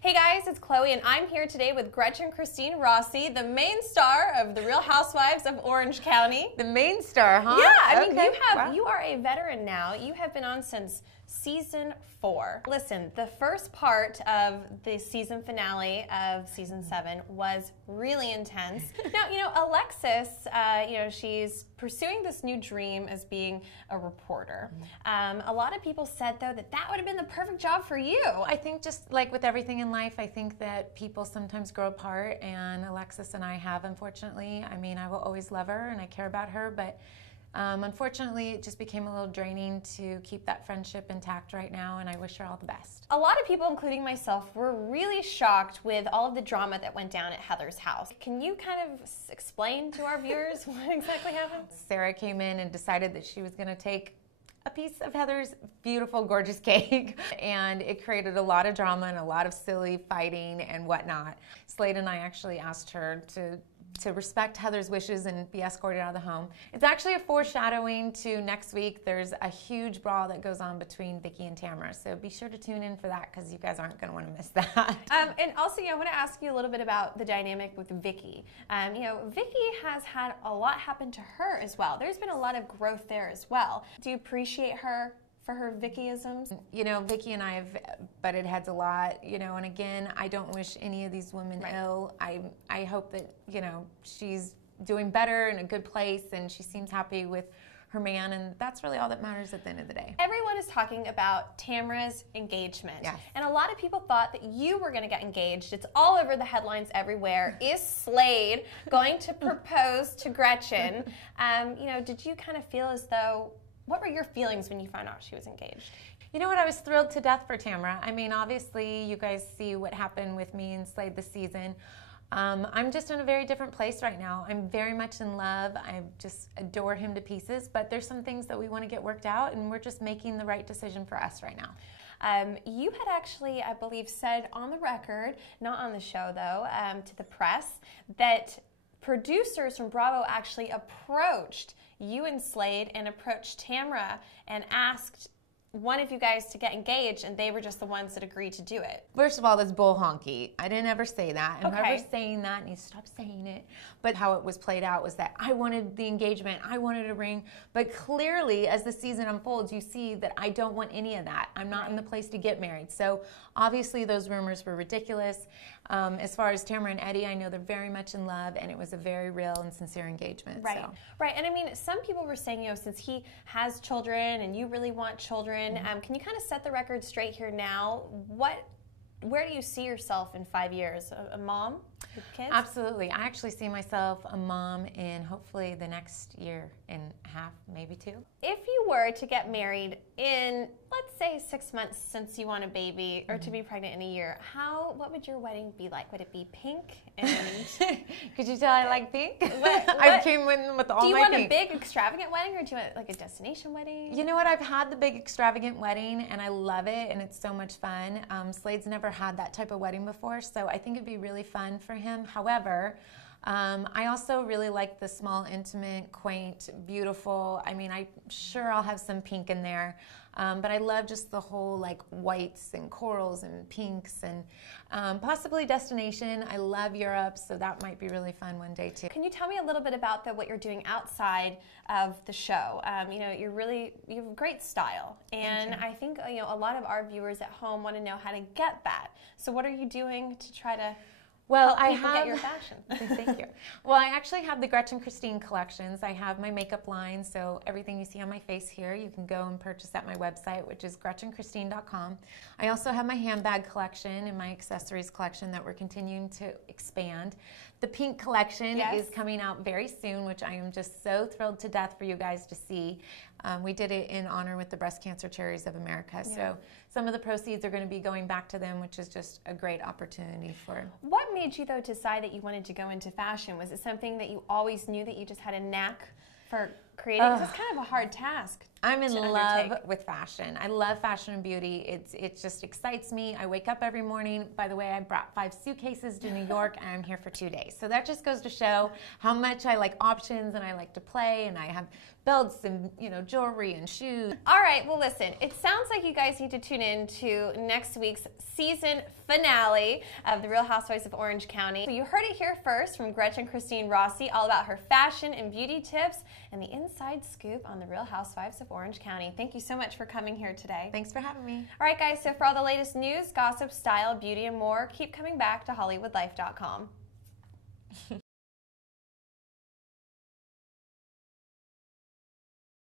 Hey guys, it's Chloe and I'm here today with Gretchen Christine Rossi, the main star of The Real Housewives of Orange County. The main star, huh? Yeah, I mean, Okay. you are a veteran now. You have been on since season 4. Listen, the first part of the season finale of season 7 was really intense. Now, Alexis, she's pursuing this new dream as being a reporter. A lot of people said, though, that would have been the perfect job for you. I think just like with everything in life, I think that people sometimes grow apart, and Alexis and I have, unfortunately. I mean, I will always love her and I care about her, but unfortunately, it just became a little draining to keep that friendship intact right now, and I wish her all the best. A lot of people, including myself, were really shocked with all of the drama that went down at Heather's house. Can you kind of explain to our viewers what exactly happened? Sarah came in and decided that she was going to take a piece of Heather's beautiful, gorgeous cake, and it created a lot of drama and a lot of silly fighting and whatnot. Slade and I actually asked her to respect Heather's wishes and be escorted out of the home. It's actually a foreshadowing to next week. There's a huge brawl that goes on between Vicki and Tamara, so be sure to tune in for that because you guys aren't going to want to miss that. And also, I want to ask you a little bit about the dynamic with Vicki. Vicki has had a lot happen to her as well. There's been a lot of growth there as well. Do you appreciate her for her Vicki-isms? Vicki and I have butted heads a lot, and again, I don't wish any of these women ill. I hope that, she's doing better in a good place and she seems happy with her man, and that's really all that matters at the end of the day. Everyone is talking about Tamara's engagement. Yes. And a lot of people thought that you were going to get engaged. It's all over the headlines everywhere. Is Slade going to propose to Gretchen? Did you kind of feel as though, what were your feelings when you found out she was engaged? You know what? I was thrilled to death for Tamara. I mean, obviously, you guys see what happened with me and Slade this season. I'm just in a very different place right now. I'm very much in love. I just adore him to pieces, but there's some things that we want to get worked out, and we're just making the right decision for us right now. You had actually, I believe, said on the record, not on the show though, to the press, that producers from Bravo actually approached you and Slade and approached Tamara and asked one of you guys to get engaged, and they were just the ones that agreed to do it. First of all, that's bull honky. I didn't ever say that, and okay. whoever's saying that needs to stop saying it. But how it was played out was that I wanted the engagement, I wanted a ring, but clearly as the season unfolds, you see that I don't want any of that. I'm not in the place to get married. So obviously those rumors were ridiculous. As far as Tamara and Eddie, I know they're very much in love, and it was a very real and sincere engagement. Right, so. Right. And I mean, some people were saying, since he has children and you really want children, can you kind of set the record straight here now? Where do you see yourself in 5 years? A mom with kids? Absolutely. I actually see myself a mom in hopefully the next year and a half, maybe 2. If you were to get married in, let's say, 6 months since you want a baby, or to be pregnant in a year, what would your wedding be like? Would it be pink? And could you tell I like pink? I came in with all my pink. Do you want a big extravagant wedding, or do you want like a destination wedding? You know what? I've had the big extravagant wedding, and I love it, and it's so much fun. Slade's never had that type of wedding before, so I think it'd be really fun for him. However, I also really like the small, intimate, quaint, beautiful. I mean, I'm sure I'll have some pink in there, but I love just the whole like whites and corals and pinks, and possibly destination. I love Europe, so that might be really fun one day too. Can you tell me a little bit about what you're doing outside of the show? You have great style, and I think a lot of our viewers at home want to know how to get that. So what are you doing to try to help people get your fashion? Thank you. Well, I actually have the Gretchen Christine collections. I have my makeup line, so everything you see on my face here, you can go and purchase at my website, which is gretchenchristine.com. I also have my handbag collection and my accessories collection that we're continuing to expand. The pink collection is coming out very soon, which I am just so thrilled to death for you guys to see. We did it in honor with the Breast Cancer Charities of America. Yeah. So some of the proceeds are going to be going back to them, which is just a great opportunity for. What made you, though, decide that you wanted to go into fashion? Was it something that you always knew that you just had a knack for creating? Because it's kind of a hard task I'm in to love undertake. with fashion. I love fashion and beauty. It just excites me. I wake up every morning. By the way, I brought 5 suitcases to New York and I'm here for 2 days. So that just goes to show how much I like options and I like to play, and I have belts and jewelry and shoes. All right, well listen, it sounds like you guys need to tune in to next week's season finale of The Real Housewives of Orange County. So you heard it here first from Gretchen Christine Rossi, all about her fashion and beauty tips and the inside scoop on The Real Housewives of Orange County. Thank you so much for coming here today. Thanks for having me. All right, guys, so for all the latest news, gossip, style, beauty, and more, keep coming back to HollywoodLife.com.